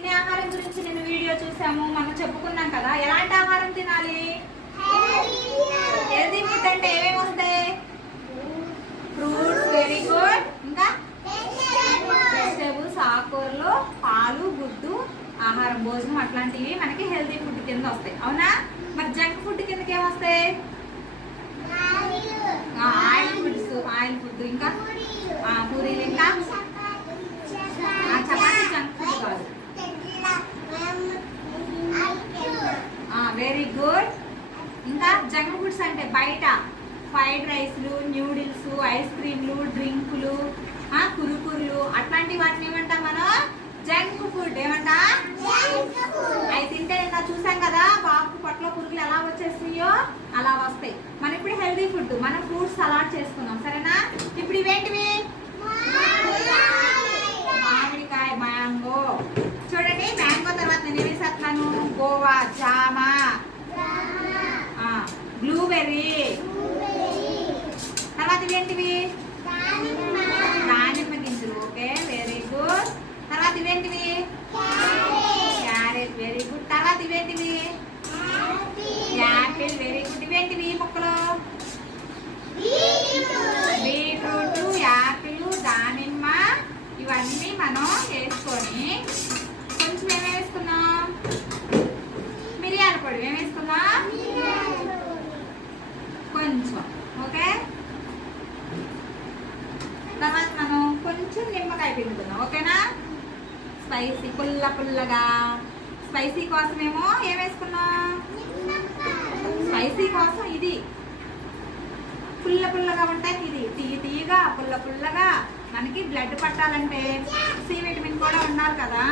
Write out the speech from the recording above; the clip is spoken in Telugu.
తినే ఆహారం గురించి నేను వీడియో చూసాము, మనం చెప్పుకున్నాం కదా. ఎలాంటి ఆహారం తినాలి? హెల్తీ ఫుడ్ అంటే ఏమేమి వస్తాయి? Fruits, very good. ఇంకా వెజిటేబుల్స్, ఆకుకూరలు, పాలు, గుడ్డు, ఆహారం, భోజనం అట్లాంటివి మనకి హెల్తీ ఫుడ్ కింద వస్తాయి. అవునా? మరి జంక్ ఫుడ్ కిందకి ఏమొస్తాయి? ఆయిల్ ఫుడ్స్, ఆయిల్ ఫుడ్, ఇంకా పూరీలు, ఇంకా చపాతీ జంక్ ఫుడ్ కాదు. Very good. ఇంకా జంక్ ఫుడ్స్ అంటే బయట ఫ్రైడ్ రైస్లు, న్యూడిల్స్, ఐస్ క్రీమ్లు, డ్రింకులు, కురుకురులు, అట్లాంటి వాటిని ఏమంటాం మనం? Junk food. ఏమంటా? అవి తింటే నిన్న చూసాం కదా, బాబు పొట్టలో పురుగులు ఎలా వచ్చేస్తాయో అలా వస్తాయి. మనం ఇప్పుడు హెల్దీ ఫుడ్, మనం ఫ్రూట్స్ సలాడ్ చేసుకున్నాం, సరేనా? ఇప్పుడు ఇవేంటివి? మామిడికాయ, మ్యాంగో. చూడండి, మ్యాంగో తర్వాత నేను వేసేస్తున్నాను గోవా, జామ, బ్లూబెర్రీ. తర్వాత ఇవేంటివి? దానిమ్మ గింజలు. Okay, very good. తర్వాత ఇవేంటివి? క్యారెట్. Very good. తర్వాత ఇవేంటివి? యాపిల్. Very good. ఇవేంటివి మొక్కలు? బీట్రూట్, యాపిల్, దానిమ్మ. ఇవన్నీ మనం వేసుకొని కొంచెం ఏమేమి వేసుకున్నాం? మిరియాల పొడి. ఏమి వేసుకున్నాం? కొంచెం. ఓకే, తర్వాత మనం కొంచెం నిమ్మకాయ పిండుకున్నాం. ఓకేనా? స్పైసీ, పుల్లగా. స్పైసీ కోసమేమో ఏం వేసుకున్నాం? స్పైసీ కోసం ఇది పుల్లగా ఉంటాయి, ఇది తీయగా పుల్లగా. మనకి బ్లడ్ పట్టాలంటే సి విటమిన్ కూడా ఉండాలి కదా.